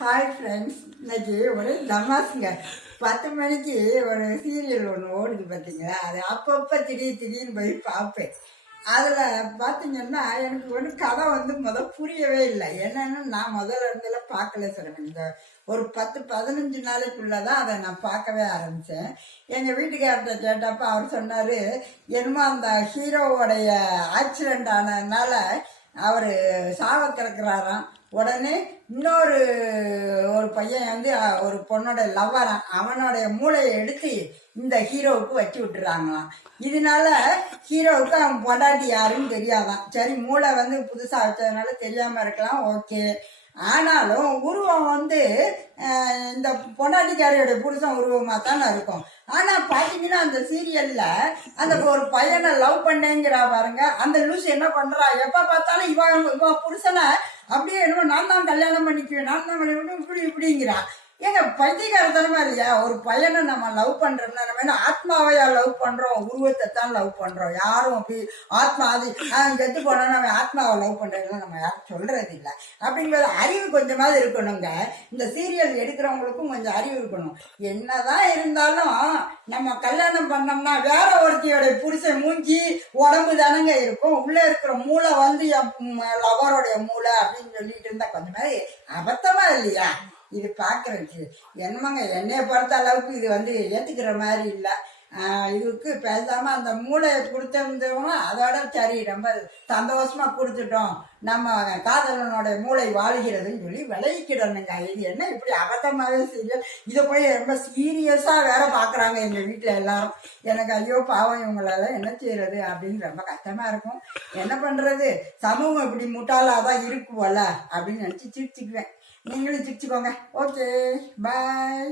Hi friends, இன்னைக்கு ஒரு தமாசுங்க. 10 மணிக்கு ஒரு சீரியல் ஒன்று ஓடுது பார்த்தீங்களா? அது அப்பப்போ திடீர்னு போய் பார்ப்பேன். அதில் பார்த்தீங்கன்னா எனக்கு கதை புரியவே இல்லை. என்னன்னு நான் முதல்ல இருந்தெல்லாம் பார்க்கல சார். இந்த ஒரு 10-15 நாளைக்குள்ளே தான் அதை நான் பார்க்கவே ஆரம்பித்தேன். எங்கள் வீட்டுக்கார்ட்ட கேட்டப்போ அவர் சொன்னார், என்னமோ அந்த ஹீரோவோடைய ஆக்சிடெண்ட் ஆனதுனால அவர் சாவ கிடக்குறாராம். உடனே இன்னொரு பையன் ஒரு பொண்ணோட லவ்வரான், அவனுடைய மூளையை எடுத்து இந்த ஹீரோவுக்கு வச்சு விட்டுறாங்களாம். இதனால ஹீரோவுக்கு அவன் பொண்டாட்டி யாருன்னு தெரியாதான். சரி, மூளை புதுசா வச்சதுனால தெரியாம இருக்கலாம், ஓகே. ஆனாலும் உருவம் இந்த பொண்டாட்டிக்காரியோடைய புருஷன் உருவமாக தானே இருக்கும். ஆனா பாத்தீங்கன்னா அந்த சீரியல்ல அந்த ஒரு பையனை லவ் பண்ணேங்கிறா பாருங்க. அந்த லூஸ் என்ன பண்றா, எப்ப பார்த்தாலும் இவன் புருஷனை அப்படியே என்னமோ நான் தான் கல்யாணம் பண்ணிக்குவேன், நான் தான் இப்படிங்கிறா. ஏங்க பைத்தியக்காரத்தனமா இல்லையா? ஒரு பையனை நம்ம லவ் பண்றோம்னா நம்ம ஆத்மாவையா லவ் பண்றோம், உருவத்தை தான் லவ் பண்றோம். யாரும் அப்படி ஆத்மா அது கெட்டு போனா நம்ம ஆத்மாவை லவ் பண்றதுலாம் நம்ம யாரும் சொல்றது இல்லை. அப்படிங்கிறது அறிவு கொஞ்சமாவது இருக்கணுங்க. இந்த சீரியல் எடுக்கிறவங்களுக்கும் கொஞ்சம் அறிவு இருக்கணும். என்னதான் இருந்தாலும் நம்ம கல்யாணம் பண்ணோம்னா வேற ஒருத்தியோடைய புருஷன் மூஞ்சி உடம்பு தானங்க இருக்கும். உள்ள இருக்கிற மூளை லவரோடைய மூளை அப்படின்னு சொல்லிட்டு இருந்தா கொஞ்சமாவது அபத்தமா இல்லையா? இது பார்க்கறதுக்கு என்னமாங்க, என்னைய பொறுத்த அளவுக்கு இது ஏற்றுக்கிற மாதிரி இல்லை. இதுக்கு பேசாம அந்த மூளையை கொடுத்திருந்தோம்னா அதோட சரி, ரொம்ப சந்தோஷமா கொடுத்துட்டோம், நம்ம காதலனோட மூளை வாழ்கிறதுன்னு சொல்லி விளைவிக்கிடணுங்க. இது என்ன இப்படி அபத்தமாகவே சீரியல்? இதை போய் ரொம்ப சீரியஸா வேற பாக்குறாங்க எங்க வீட்டுல எல்லாரும். எனக்கு ஐயோ பாவம், இவங்களால என்ன செய்யறது அப்படின்னு ரொம்ப கஷ்டமா இருக்கும். என்ன பண்றது, சமூகம் இப்படி முட்டாளாதான் இருக்கு போல அப்படின்னு நினைச்சு சிரிச்சுக்குவேன். நீங்களும் சிரிச்சுக்கோங்க. ஓகே, பாய்.